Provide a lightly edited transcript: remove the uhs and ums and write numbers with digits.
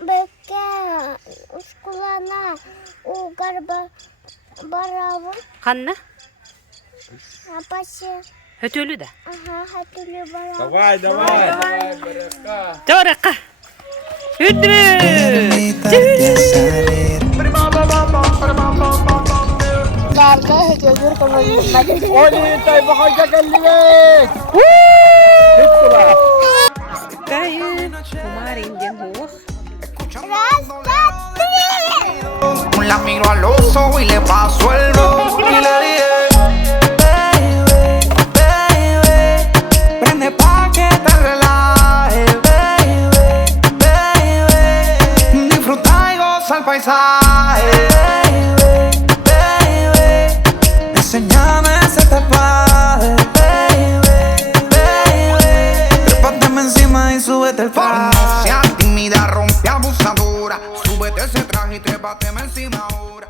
Bekle. Uskulana. O garba. Baravur. Hanna? Апаси. Hötölü de. Ага, hatırlıyor bana. Давай. Doraka. Hüdrü. Garga hediyor como Oli, tayo ba kayo gagaling? Kayın. Kumaringin huwak. La miro al oso y le paso el ron y le dije, baby, baby, prende pa' que te relajes, baby, baby, disfruta y goza el paisaje, baby, baby, enséñame ese tatuaje, baby, baby, trépateme encima y súbete el traje. No seas tímida, rompe abusadora, súbete ese traje y trépateme encima ahora.